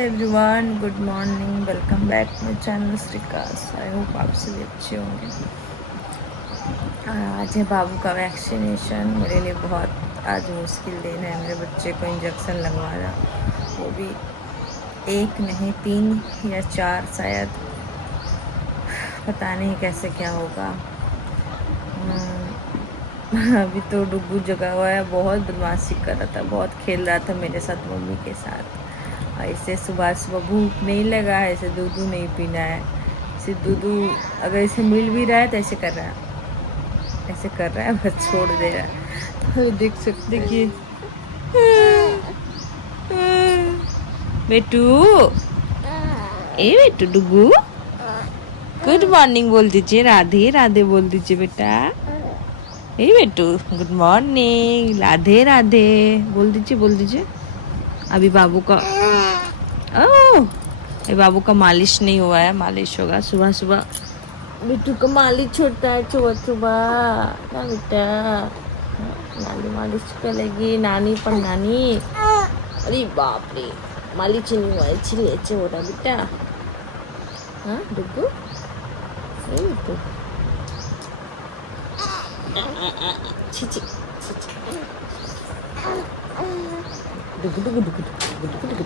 Everyone, good morning, welcome back my channel श्रीकास। I hope आप सभी अच्छे होंगे। आज है बाबू का वैक्सीनेशन। मेरे लिए बहुत आज मुश्किल दिन है। मेरे बच्चे को इंजेक्शन लगवाना, वो भी एक नहीं 3 या 4 शायद, पता नहीं कैसे क्या होगा। अभी तो डुग्गू जगा हुआ है, बहुत बदमाशी कर रहा था, बहुत खेल रहा था मेरे साथ, मम्मी के साथ। ऐसे सुबह सुबह भूख नहीं लगा है, ऐसे दूध नहीं पीना है, इसे दूध अगर इसे मिल भी रहा है तो ऐसे कर रहा है, ऐसे कर रहा है, बस छोड़ दे रहा है। तो देख सकते, देखिए बेटू, ए बेटू डुगू, गुड मॉर्निंग बोल दीजिए, राधे राधे बोल दीजिए बेटा। ए बेटू गुड मॉर्निंग, राधे राधे बोल दीजिए, बोल दीजिए। अभी बाबू का बाबू का मालिश नहीं हुआ है, मालिश होगा सुबह सुबह। बिट्टू का मालिश होता है सुबह सुबह ना बेटा। नानी मालिश करेगी, नानी पर नानी। अरे बाप रे, मालिश नहीं हुआ है, छिले अच्छे हो रहा बेटा। हाँ डुगू, बिट्टू छिची डुगू डुगू डुगू डुगू डुगू डुगू।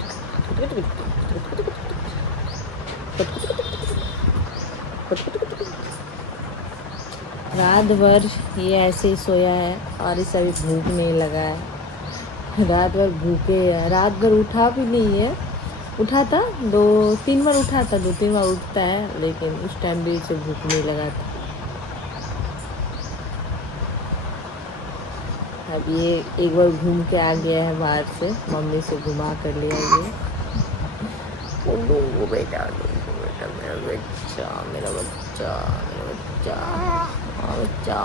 रात भर ये ऐसे ही सोया है और इसे अभी भूख नहीं लगा है। रात भर भूखे है, रात भर उठा भी नहीं है। उठा था 2-3 बार, उठा था 2-3 बार उठता है, लेकिन उस टाइम भी इसे भूख नहीं लगा था। अब ये एक बार घूम के आ गया है बाहर से, मम्मी से घुमा कर लिया ये। डुगू बेटा, डुगू बेटा, मेरा बच्चा, मेरा बच्चा, मेरा बच्चा, मेरा बच्चा,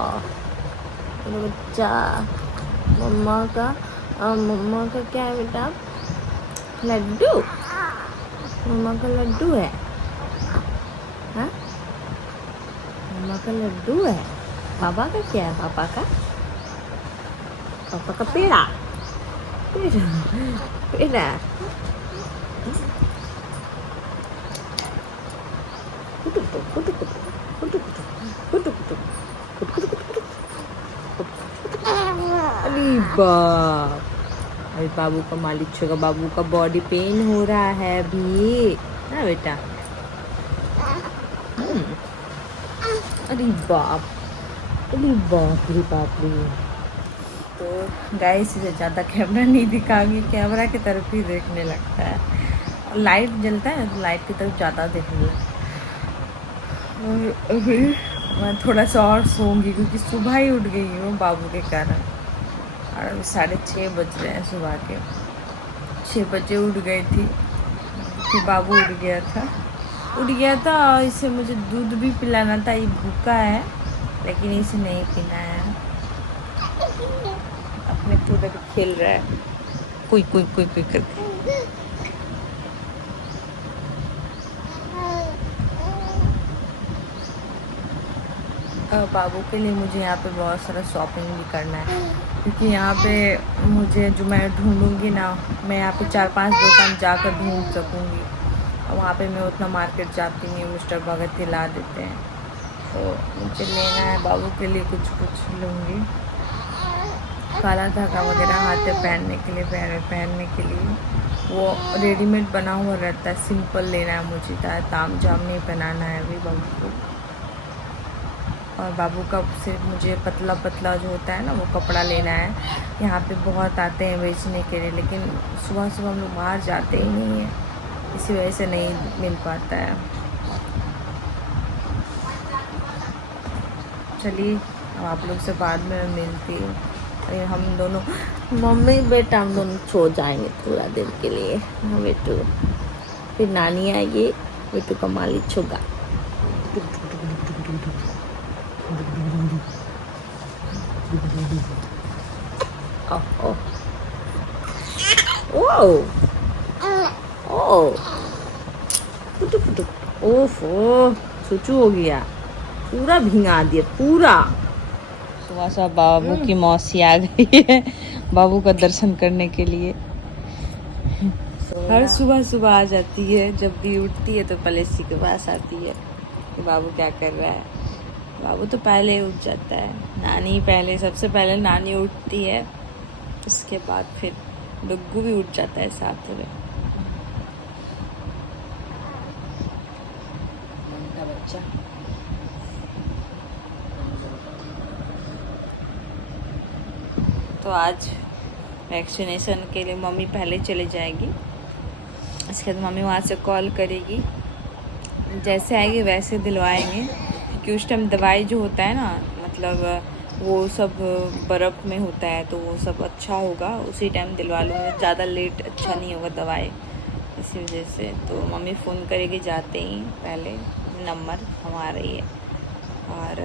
मेरा बच्चा। मम्मा का क्या है बेटा? लड्डू, मम्मा का लड्डू है। हाँ, मम्मा का लड्डू है। पापा का क्या है? पापा का पेड़ा, पेड़ा, पेड़ा। अरे बाप, अरे बाबू का मालिश होगा, बाबू का बॉडी पेन हो रहा है अभी ना बेटा। अरे बाप, अरे बाप रे बाप रे। तो गाइस इसे ज़्यादा कैमरा नहीं दिखाऊंगी, कैमरा की तरफ ही देखने लगता है। लाइट जलता है तो लाइट की तरफ ज़्यादा देखने लगता है। और अभी मैं थोड़ा सा और सोऊंगी, क्योंकि सुबह ही उठ गई हूँ बाबू के कारण। और अभी 6:30 बज रहे हैं सुबह के। 6 बजे उठ गई थी, फिर बाबू उठ गया था और इसे मुझे दूध भी पिलाना था। ये भूखा है, लेकिन इसे नहीं पीना है। अपने पूरे पे खेल रहा है, कोई कोई कोई कोई करके। बाबू के लिए मुझे यहाँ पे बहुत सारा शॉपिंग भी करना है, क्योंकि यहाँ पे मुझे जो मैं ढूंढूंगी ना, मैं यहाँ पे 4-5 दुकान जाकर ढूंढ सकूँगी। और वहाँ पे मैं उतना मार्केट जाती नहीं हूँ, मिस्टर भगत ही ला देते हैं। तो मुझे लेना है, बाबू के लिए कुछ कुछ लूँगी। काला धागा वगैरह हाथ में पहनने के लिए, पैर में पहनने के लिए, वो रेडीमेड बना हुआ रहता है, सिंपल लेना है मुझे, ताम जाम नहीं पहनाना है अभी बाबू को। और बाबू का सिर्फ मुझे पतला पतला जो होता है ना, वो कपड़ा लेना है। यहाँ पे बहुत आते हैं बेचने के लिए, लेकिन सुबह सुबह हम लोग बाहर जाते ही नहीं हैं, इसी वजह से नहीं मिल पाता है। चलिए अब आप लोग से बाद में मैं मिलती हूँ। अरे हम दोनों, मम्मी बेटा, हम दोनों सो जाएंगे थोड़ा देर के लिए। हाँ बेटू, फिर नानी आएगी, बेटू का मालिश होगा। ओफो, चूचू हो गया, पूरा भिंगा दिया पूरा। सुबह सुबह बाबू की मौसी आ गई है बाबू का दर्शन करने के लिए। तो हर सुबह सुबह आ जाती है, जब भी उठती है तो पहले इसी के पास आती है कि बाबू क्या कर रहा है। बाबू तो पहले ही उठ जाता है, नानी पहले, सबसे पहले नानी उठती है, उसके बाद फिर डुग्गू भी उठ जाता है साथ में। बच्चा तो आज वैक्सीनेशन के लिए मम्मी पहले चले जाएगी, इसके बाद मम्मी वहाँ से कॉल करेगी, जैसे आएगी वैसे दिलवाएंगे, क्योंकि उस टाइम दवाई जो होता है ना, मतलब वो सब बर्फ़ में होता है, तो वो सब अच्छा होगा उसी टाइम दिलवा लूँगी, ज़्यादा लेट अच्छा नहीं होगा दवाई, इसी वजह से। तो मम्मी फ़ोन करेगी जाते ही, पहले नंबर हमारा ही है। और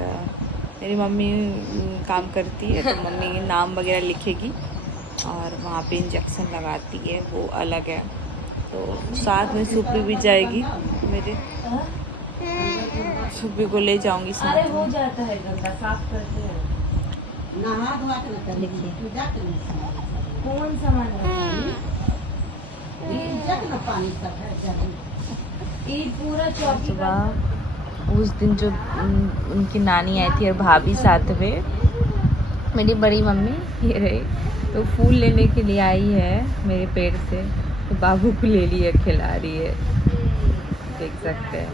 मेरी मम्मी काम करती है, तो मम्मी के नाम वगैरह लिखेगी और वहाँ पे इंजेक्शन लगाती है, वो अलग है। तो साथ में सुपी भी जाएगी, मेरे सुपी को ले जाऊंगी साथ में। हो जाता है गंदा, साफ करते हैं, नहा धोआ के लिखिए कौन सामान पूरा सुबह। उस दिन जो उनकी नानी आई थी और भाभी साथ में, मेरी बड़ी मम्मी ये रही, तो फूल लेने के लिए आई है मेरे पेड़ से, तो बाबू को ले लिया, खिला रही है, देख सकते हैं,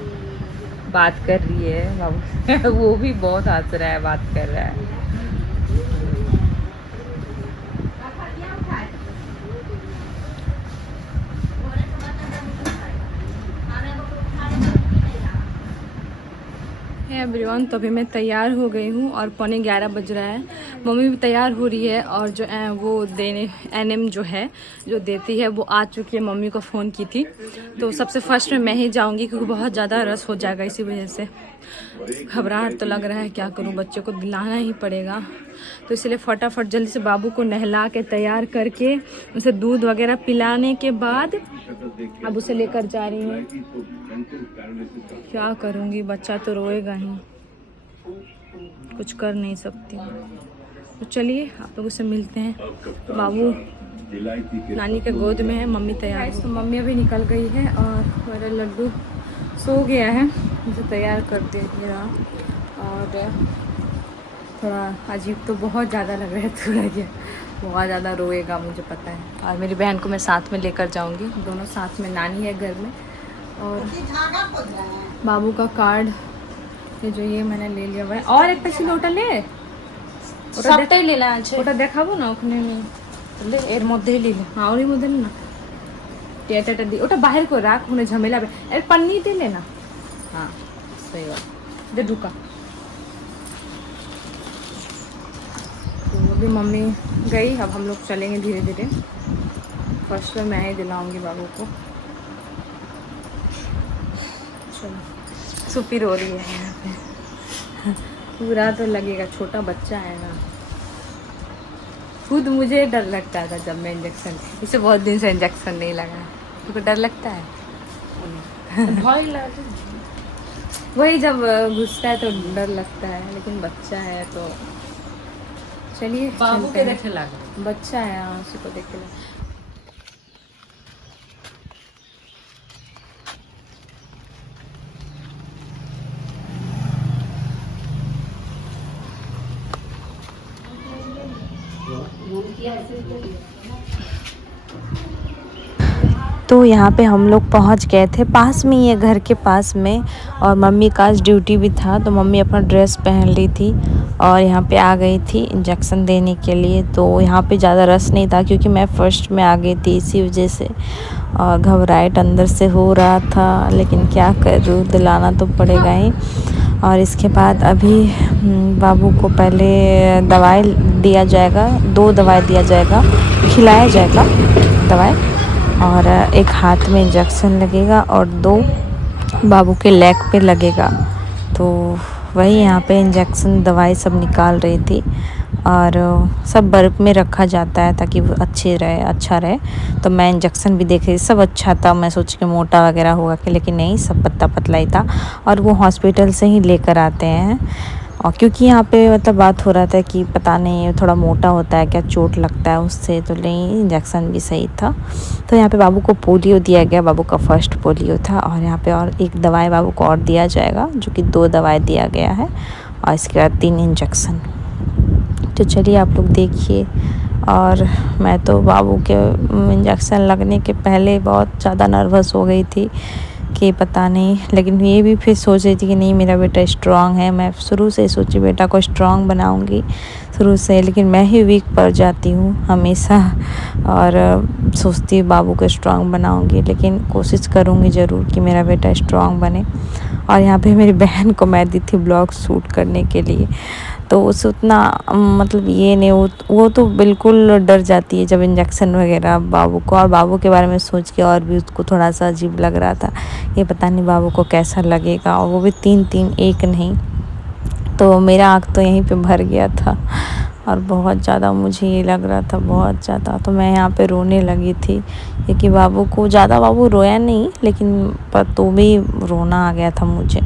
बात कर रही है बाबू वो भी बहुत हंस रहा है, बात कर रहा है। एवरीवन, तो अभी मैं तैयार हो गई हूँ और 11:15 बज रहा है। मम्मी भी तैयार हो रही है और जो वो देने एनएम जो है, जो देती है, वो आ चुकी है। मम्मी को फ़ोन की थी, तो सबसे फर्स्ट में मैं ही जाऊँगी, क्योंकि बहुत ज़्यादा रश हो जाएगा, इसी वजह से घबराहट तो लग रहा है, क्या करूँ, बच्चे को दिलाना ही पड़ेगा। तो इसलिए फटाफट जल्दी से बाबू को नहला के तैयार करके उसे दूध वगैरह पिलाने के बाद अब उसे लेकर जा रही हूँ। क्या करूँगी, बच्चा तो रोएगा ही, कुछ कर नहीं सकती। तो चलिए आप लोगों से मिलते हैं। बाबू नानी के गोद में है, मम्मी तैयार है, तो मम्मी अभी निकल गई है और मेरा लड्डू सो गया है, मुझे तैयार कर दिया। और थोड़ा अजीब तो बहुत ज़्यादा लग रहा है, थोड़ा ये बहुत ज़्यादा रोएगा, मुझे पता है। और मेरी बहन को मैं साथ में लेकर जाऊंगी, दोनों साथ में, नानी है घर में। और बाबू का कार्ड ये जो ये मैंने ले लिया हुआ है। और एक पैसे ओटा ले, ওটা लेना আছে, ওটা দেখাবো না ওখানে ले, এর মধ্যেই ले ले। हाँ, ওর মধ্যে না, টেটাটা দি, ওটা बाहर को রাখ, ওখানে झमेला है, अरे पन्नी दे लेना। हाँ सही बात, दे ढुका। तो अभी मम्मी गई, अब हम लोग चलेंगे धीरे धीरे। फर्स्ट में मैं ही दिलाऊंगी बाबू को। चलो, सुपी रो रही है यहाँ पे पूरा तो लगेगा, छोटा बच्चा है ना। खुद मुझे डर लगता था जब मैं इंजेक्शन, इसे बहुत दिन से इंजेक्शन नहीं लगा, क्योंकि डर लगता है वही जब घुसता है तो डर लगता है, लेकिन बच्चा है तो चलिए, बाबू के देखे लगा, बच्चा है, उसी को देखे लगा। तो यहाँ पे हम लोग पहुँच गए थे, पास में ही है, घर के पास में। और मम्मी का आज ड्यूटी भी था, तो मम्मी अपना ड्रेस पहन ली थी और यहाँ पे आ गई थी इंजेक्शन देने के लिए। तो यहाँ पे ज़्यादा रश नहीं था, क्योंकि मैं फर्स्ट में आ गई थी, इसी वजह से। और घबराहट अंदर से हो रहा था, लेकिन क्या करूँ, दिलाना तो पड़ेगा ही। और इसके बाद अभी बाबू को पहले दवाई दिया जाएगा, 2 दवाई दिया जाएगा, खिलाया जाएगा दवाई, और एक हाथ में इंजेक्शन लगेगा और 2 बाबू के लेग पे लगेगा। तो वही यहाँ पे इंजेक्शन दवाई सब निकाल रही थी, और सब बर्फ़ में रखा जाता है ताकि वो अच्छा रहे। तो मैं इंजेक्शन भी देख रही, सब अच्छा था, मैं सोच के मोटा वगैरह होगा कि, लेकिन नहीं, सब पतला पतला ही था। और वो हॉस्पिटल से ही लेकर आते हैं, और क्योंकि यहाँ पे मतलब बात हो रहा था कि पता नहीं थोड़ा मोटा होता है क्या, चोट लगता है उससे, तो नहीं, इंजेक्शन भी सही था। तो यहाँ पे बाबू को पोलियो दिया गया, बाबू का फर्स्ट पोलियो था। और यहाँ पे और एक दवाई बाबू को और दिया जाएगा, जो कि 2 दवाई दिया गया है, और इसके बाद 3 इंजेक्शन। तो चलिए आप लोग देखिए। और मैं तो बाबू के इंजेक्शन लगने के पहले बहुत ज़्यादा नर्वस हो गई थी कि पता नहीं, लेकिन ये भी फिर सोच रही थी कि नहीं मेरा बेटा स्ट्रांग है। मैं शुरू से सोची बेटा को स्ट्रांग बनाऊंगी शुरू से, लेकिन मैं ही वीक पड़ जाती हूँ हमेशा। और सोचती हूँ बाबू को स्ट्रांग बनाऊंगी, लेकिन कोशिश करूँगी ज़रूर कि मेरा बेटा स्ट्रांग बने। और यहाँ पे मेरी बहन को मैं दी थी ब्लॉग शूट करने के लिए, तो उसे उतना मतलब ये नहीं, वो तो बिल्कुल डर जाती है जब इंजेक्शन वगैरह बाबू को। और बाबू के बारे में सोच के और भी उसको थोड़ा सा अजीब लग रहा था, ये पता नहीं बाबू को कैसा लगेगा, और वो भी 3 एक नहीं। तो मेरा आँख तो यहीं पे भर गया था, और बहुत ज़्यादा मुझे ये लग रहा था, बहुत ज़्यादा। तो मैं यहाँ पे रोने लगी थी, क्योंकि बाबू को ज़्यादा, बाबू रोया नहीं, लेकिन पर तो भी रोना आ गया था मुझे।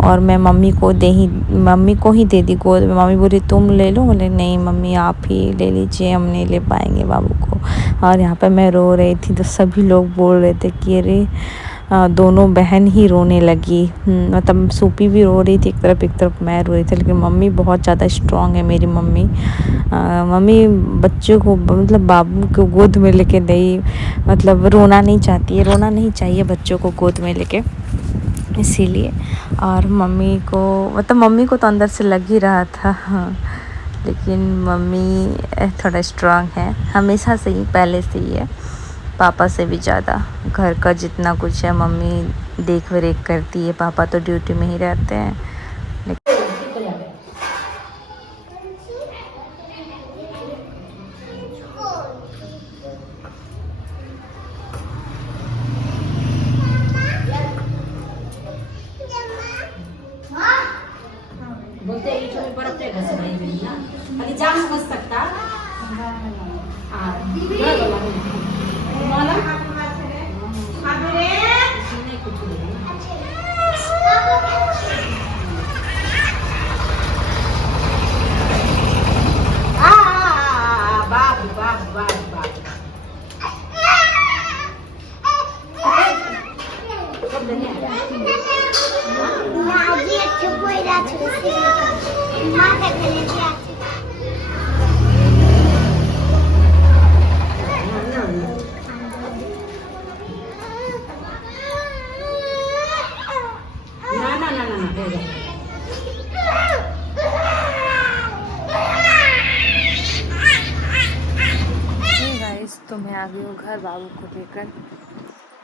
और मैं मम्मी को ही दे दी गोद में। मम्मी बोली तुम ले लो, बोले नहीं मम्मी आप ही ले लीजिए, हम नहीं ले पाएंगे बाबू को। और यहाँ पे मैं रो रही थी, तो सभी लोग बोल रहे थे कि अरे दोनों बहन ही रोने लगी। मतलब सूपी भी रो रही थी एक तरफ मैं रो रही थी, लेकिन मम्मी बहुत ज़्यादा स्ट्रॉन्ग है मेरी मम्मी। मम्मी बच्चों को मतलब बाबू को गोद में लेके नहीं, मतलब रोना नहीं चाहती है, रोना नहीं चाहिए बच्चों को गोद में लेके, इसीलिए। और मम्मी को तो अंदर से लग ही रहा था, हाँ। लेकिन मम्मी थोड़ा स्ट्रांग है, हमेशा से ही, पहले से ही है, पापा से भी ज़्यादा। घर का जितना कुछ है मम्मी देख रेख करती है, पापा तो ड्यूटी में ही रहते हैं। तो मैं आ गई हूँ घर बाबू को लेकर,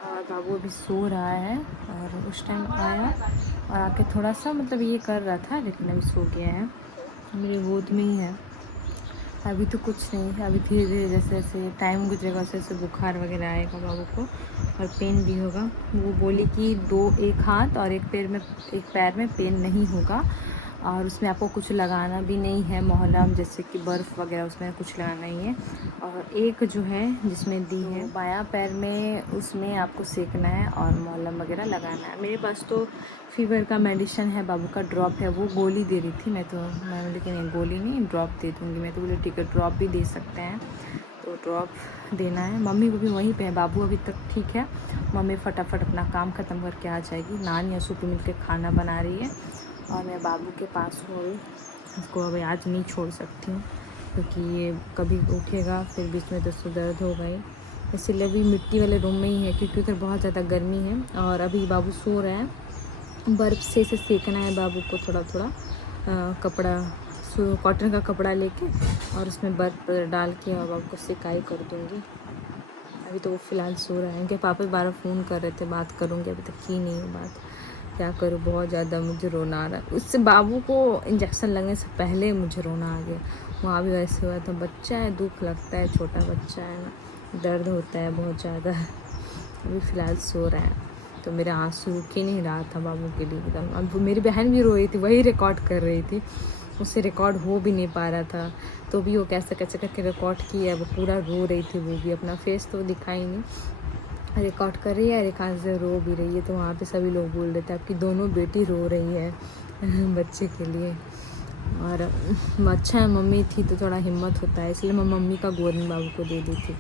और बाबू अभी सो रहा है। और उस टाइम आया और आके थोड़ा सा मतलब ये कर रहा था, लेकिन अभी सो गया है, मेरी गोद में ही है। अभी तो कुछ नहीं है, अभी धीरे धीरे जैसे जैसे टाइम गुजरेगा वैसे वैसे बुखार वगैरह आएगा बाबू को, और पेन भी होगा। वो बोली कि एक हाथ और एक पैर में पेन नहीं होगा, और उसमें आपको कुछ लगाना भी नहीं है, मोहलम जैसे कि बर्फ़ वगैरह उसमें कुछ लगाना नहीं है। और एक जो है जिसमें दी है बायां पैर में, उसमें आपको सेकना है और मोहलम वगैरह लगाना है। मेरे पास तो फीवर का मेडिसिन है, बाबू का ड्रॉप है, वो गोली दे रही थी। मैं लेकिन नहीं, गोली नहीं, ड्रॉप दे दूँगी। मैं तो बोली ठीक है ड्रॉप भी दे सकते हैं, तो ड्रॉप देना है। मम्मी को भी वहीं पे है, बाबू अभी तक ठीक है। मम्मी फटाफट अपना काम ख़त्म करके आ जाएगी। नान या सूपी मिल के खाना बना रही है, और मैं बाबू के पास हूँ। इसको अभी आज नहीं छोड़ सकती हूँ, क्योंकि ये कभी उठेगा फिर बीच में तो दर्द होगा ही। इसीलिए अभी मिट्टी वाले रूम में ही है, क्योंकि उधर बहुत ज़्यादा गर्मी है। और अभी बाबू सो रहा है, बर्फ़ से सेकना है बाबू को थोड़ा थोड़ा। कपड़ा कॉटन का कपड़ा लेके और उसमें बर्फ़ डाल के और बाबू को सिकाई कर दूँगी। अभी तो वो फ़िलहाल सो रहा है। उनके पापा 12 फ़ोन कर रहे थे, बात करूँगी, अभी तक की नहीं है बात। क्या करूँ, बहुत ज़्यादा मुझे रोना आ रहा है। उससे बाबू को इंजेक्शन लगने से पहले मुझे रोना आ गया। वहाँ भी वैसे हुआ था, बच्चा है, दुख लगता है, छोटा बच्चा है ना, दर्द होता है बहुत ज़्यादा। अभी फ़िलहाल सो रहा है, तो मेरा आंसू रुक ही नहीं रहा था बाबू के लिए एकदम। अब मेरी बहन भी रो रही थी, वही रिकॉर्ड कर रही थी, उससे रिकॉर्ड हो भी नहीं पा रहा था, तो भी वो कैसे कैसे करके रिकॉर्ड किया, वो पूरा रो रही थी। वो भी अपना फेस तो दिखाई नहीं, रिकॉर्ड कर रही है, एक हाथ से रो भी रही है। तो वहाँ पे सभी लोग बोल रहे थे आपकी दोनों बेटी रो रही है बच्चे के लिए। और अच्छा है मम्मी थी तो थोड़ा हिम्मत होता है, इसलिए मैं मम्मी का गोद में बाबू को दे दी थी।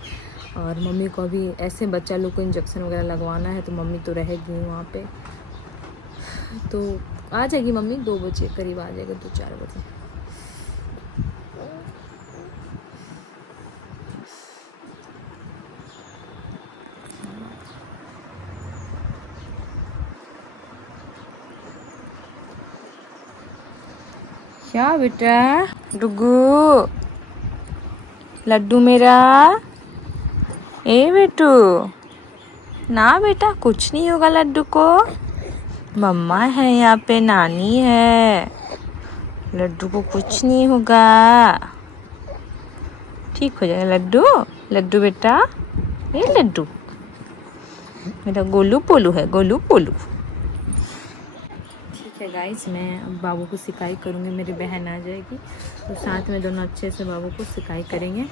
और मम्मी को अभी ऐसे बच्चा लोग को इंजेक्शन वगैरह लगवाना है तो मम्मी तो रहेगी वहाँ पे, तो आ जाएगी मम्मी 2 बजे करीब आ जाएगा, 2-4 बजे। क्या बेटा डुगू लड्डू मेरा, ए बेटू ना बेटा कुछ नहीं होगा लड्डू को, मम्मा है यहाँ पे, नानी है, लड्डू को कुछ नहीं होगा, ठीक हो जाएगा लड्डू। लड्डू बेटा, ये लड्डू मेरा गोलू पोलू है, गोलू पोलू। ठीक है गाइस, मैं अब बाबू को सिकाई करूँगी, मेरी बहन आ जाएगी तो साथ में दोनों अच्छे से बाबू को सिकाई करेंगे।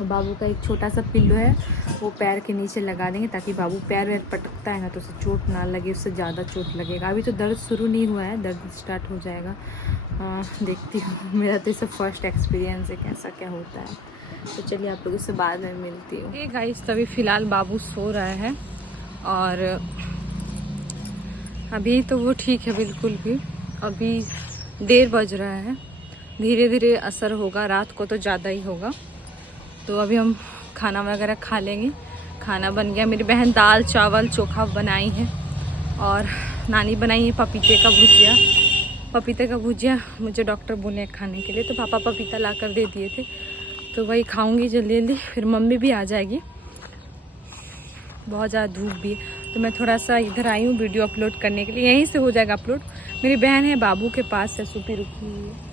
और बाबू का एक छोटा सा पिल्लो है वो पैर के नीचे लगा देंगे ताकि बाबू पैर वैर पटकता है ना तो उसे चोट ना लगे, उससे ज़्यादा चोट लगेगा। अभी तो दर्द शुरू नहीं हुआ है, दर्द स्टार्ट हो जाएगा। देखती हूँ, मेरा तो इसे फर्स्ट एक्सपीरियंस है कैसा क्या होता है, तो चलिए आप लोगों से बाद में मिलती हूँ। ये गाइस तभी फ़िलहाल बाबू सो रहा है और अभी तो वो ठीक है बिल्कुल भी, अभी 1:30 बज रहा है, धीरे धीरे असर होगा, रात को तो ज़्यादा ही होगा। तो अभी हम खाना वगैरह खा लेंगे। खाना बन गया, मेरी बहन दाल चावल चोखा बनाई है और नानी बनाई है पपीते का भुजिया। पपीते का भुजिया मुझे डॉक्टर बोले खाने के लिए, तो पापा पपीता ला कर दे दिए थे, तो वही खाऊंगी जल्दी जल्दी, फिर मम्मी भी आ जाएगी। बहुत ज़्यादा धूप भी है तो मैं थोड़ा सा इधर आई हूँ वीडियो अपलोड करने के लिए, यहीं से हो जाएगा अपलोड। मेरी बहन है बाबू के पास, ससुपी रुकी हुई है।